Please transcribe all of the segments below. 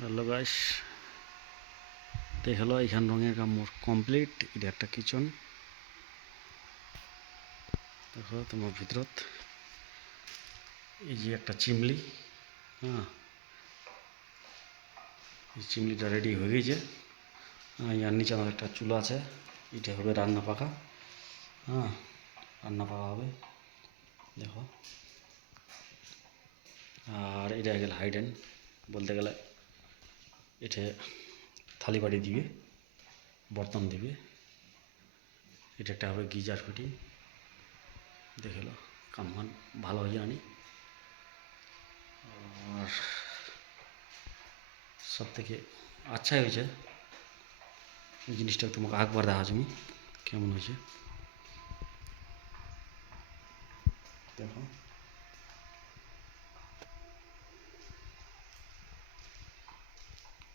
Hello guys, দেখলো এখান রঙের কাম কমপ্লিট। এটা একটা কিচেন, দেখো তোমার ভিতরত এই যে একটা চিমলি। হ্যাঁ, এই চিমলিটা রেডি হয়ে গেছে। ইয়ার নিচে আমার একটা চুলা আছে, এটা হবে রান্না পাখা। হ্যাঁ, রান্না পাখা হবে দেখো। আর এটা গেলে হাইডেন বলতে গেলে, এটা থালি বাড়ি দিবে, বর্তন দিবে। এটা একটা হবে গিজার ফিটিং। দেখলো কাম ভালো হয়ে জানি। আর সব থেকে আচ্ছাই হয়েছে এই জিনিসটা। তোমাকে একবার দেখা তুমি কেমন হয়েছে দেখো।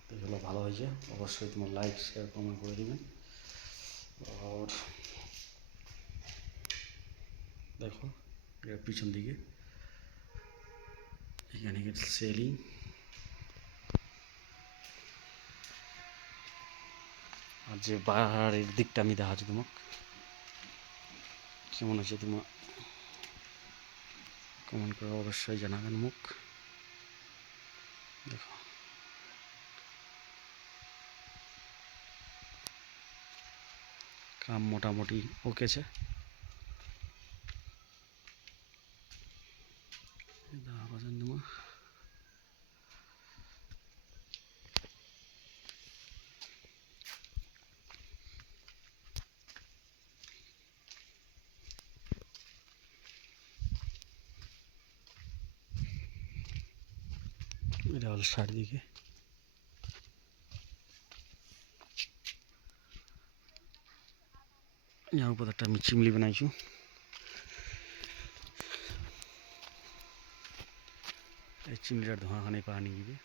দেখলো ভালো হয়েছে, অবশ্যই তোমার লাইক শেয়ার কমেন্ট করে দেবেন। আর দেখো এর পিছন দিকে এখানে সেলিং। আর যে বাইরের দিকটা আমি দেখাচ্ছি তোমাকে, কেমন হয়েছে তোমার কমেন্ট করে অবশ্যই জানাবেন মুখ। দেখো কাম মোটামুটি ওকেছে। তোমার এটা হলো চারিদিকে। यहाँ ऊपर একটা আমি চিমলি বানাইছো। এই চিমলিটার ধোঁয়া খানে পানি দিবে।